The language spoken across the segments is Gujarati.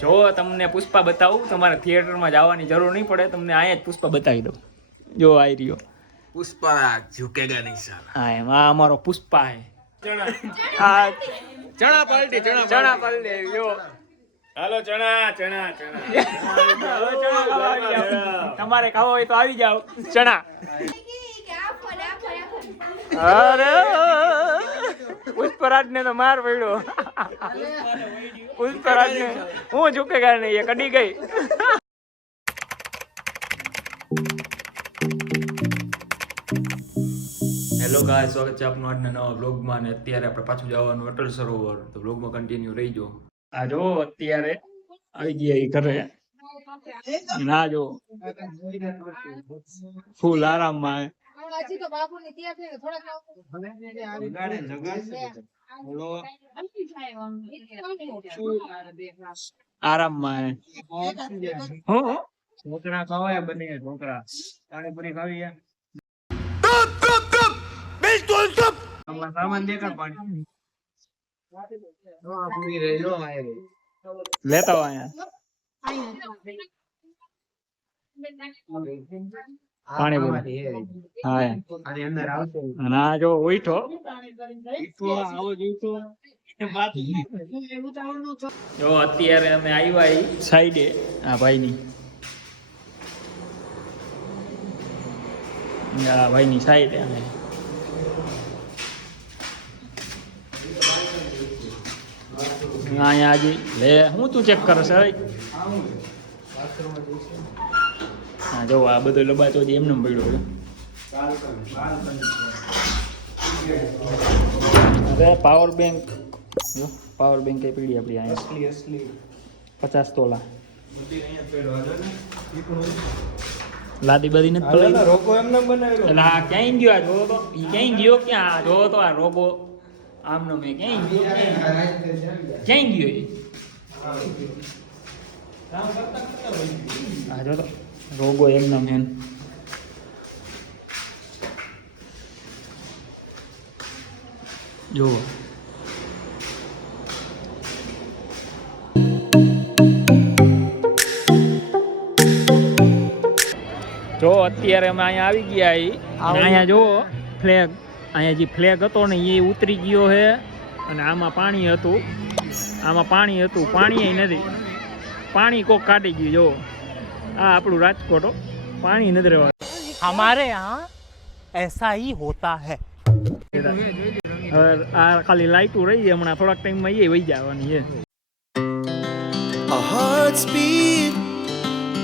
જો તમને પુષ્પા બતાવું, તમારે થિયેટરમાં જવાની જરૂર નહીં પડે, તમને અહીંયા જ પુષ્પા બતાવી દઉં. જો આવી રહ્યો પુષ્પા ઝુકેગા નહીં સાલા. હા એમ આ અમારો પુષ્પા હે. ચણા પાલટી ચણા પલટી જો હાલો ચણા ચણા તમારે ખાવો હોય તો આવી જાઓ. ચણા અરે પુષ્પરાજ ને તો માર પડ્યો. પુષ્પરાજ ને હું ઝુકેગા નહીં, એ કડી ગઈ. હેલો ગાઈસ, સ્વાગત છે આપનું આજના નવા વ્લોગમાં. ને અત્યારે આપણે પાછું જવાનું અટલ સરોવર, તો વ્લોગમાં કન્ટિન્યુ રહીજો. આ જો અત્યારે આવી ગયા ઘરે, ના જો ફૂલ આરામમાં આરામમાં ઢોકળા ખાવાય, બને ઢોકળા પાણીપુરી ખાવી. સામાન દેખાડ પાણી લેતા હો અહીંયા જો ઉઠો જો અત્યારે અમે આવ્યા સાઈડે આ ભાઈની સાઈડે અમે અહીંયા હજી લે હું તું ચેક કરો છે. હા જો આ બધો લબાતો એમને પડ્યો છે. પાવર બેંક કઈ પીડી આપડી અહીંયા 50 તોલા લાદી બધી નથી પડી. રોગો એમને બનાવ્યો એટલે આ ક્યાંય ગયો? આ જોવો તો ઈ ક્યાંય ગયો? ક્યાં જોવો તો આ રોગો આમનો મેં ક્યાંય ગયો? હા જો તો રોગો એમનો મેન જુઓ. જો અત્યારે અમે અહીંયા આવી ગયા. અહીંયા જુઓ ફ્લેગ, અહીંયા જે ફ્લેગ હતો ને એ ઉતરી ગયો છે. અને આમાં પાણી હતું, પાણી નથી, પાણી કોક કાઢી ગયું. જો આ આપણું રાજકોટ, પાણી નથી રહેવા. हमारे यहाँ ऐसा ही होता है. આ ખાલી લાઈટું રહી છે, હમણાં થોડાક ટાઈમમાં એ વહી જવાની છે. Our hearts beat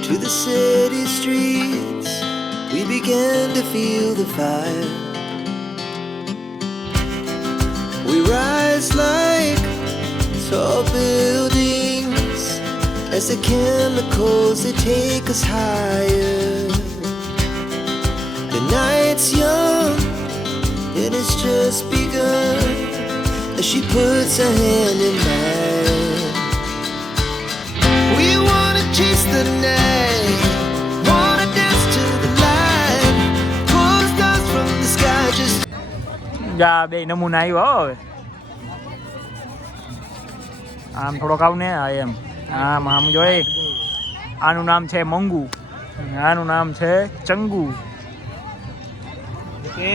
to the city streets. We began to feel the fire. We rise like tall buildings as the chemicals they take us higher. The night's young and it's just begun as she puts her hand in mine. We wanna chase the night, wanna dance to the light, pull stars from the sky just. જા બે નમૂના આવ્યો હવે. આમ થોડોક આવ ને એમ આમ જોઈ. આનું નામ છે મંગુ, આનું નામ છે ચંગુ. હવે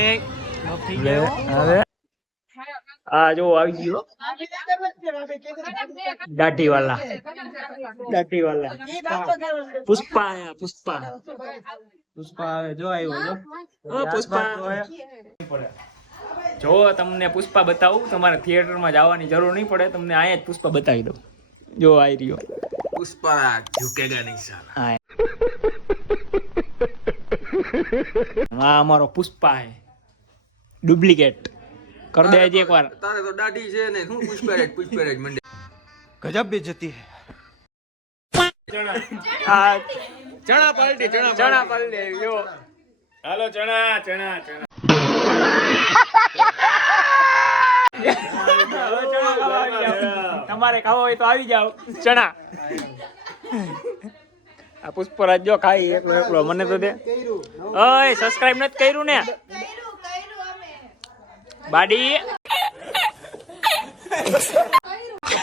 આ જો આવી ગયો દાઢી વાલા પુષ્પા આવે જો આવ્યો. જો તમને પુષ્પા બતાવું, તમારે થિયેટરમાં જવાની જરૂર નહીં પડે, તમને અહીંયા જ પુષ્પા બતાવી દઉં. જો આવી રહ્યો પુષ્પા ઝુકેગા નહીં સાલા. હા અમારો પુષ્પા હે, ડુપ્લિકેટ કર દે એક વાર. તારે તો દાઢી છે ને શું પુષ્પેરેજ મંડે. गजब बेइज्जती है. ચણા પાલટી જો હાલો ચણા તમારે ખાવો હોય તો આવી જાઓ. ચણા આ પુષ્પરાજ જો ખાઈ એકલો મને તો દે. ઓય સબસ્ક્રાઇબ નથી કર્યું ને બાડી?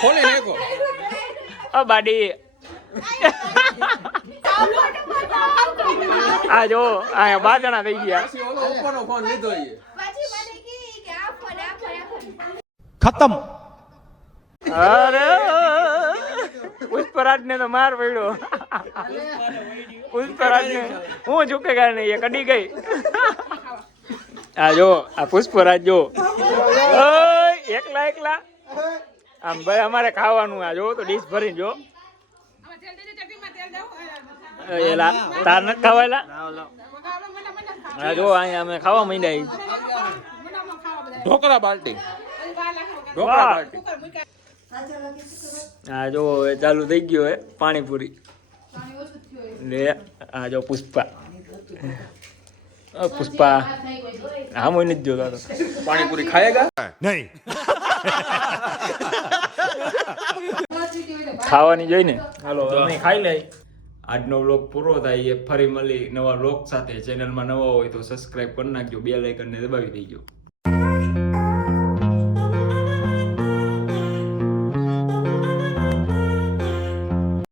ખોલી નાખો. ઓ બાડી આ જો આ 2 જણા થઈ ગયા. પછી ઓલો ઉપરનો ફોન લીધો ઈ. खत्म। અરે પુષ્પરાજ ને તો માર પડ્યો. પુષ્પરાજ ને હું ઝુકેગા નહીં, એ કડી ગઈ. આ જો આ પુષ્પરાજ જો ઓય, એકલા આમ ભાઈ અમારે ખાવાનું. આ જો તો ડીશ ભરીને જો એલા તાર નથી ખાવાયેલા. આ જો અહીંયા અમે ખાવા માંડ્યા. ઢોકળા બાલટી. હા જો હવે ચાલુ થઈ ગયો હે પાણીપુરી. લે આ જો પુષ્પા. પુષ્પા હા હું નથી જોતો. પાણીપુરી ખાયેગા? नहीं। ખાવાની જોઈને હાલો અમે ખાઈ લઈ. આજનો વ્લોગ પૂરો થાય. ફરી મળી નવા વ્લોગ સાથે. ચેનલમાં નવા હોય તો સબસ્ક્રાઇબ કરી નાખજો, બેલ આઇકન ને દબાવી દેજો.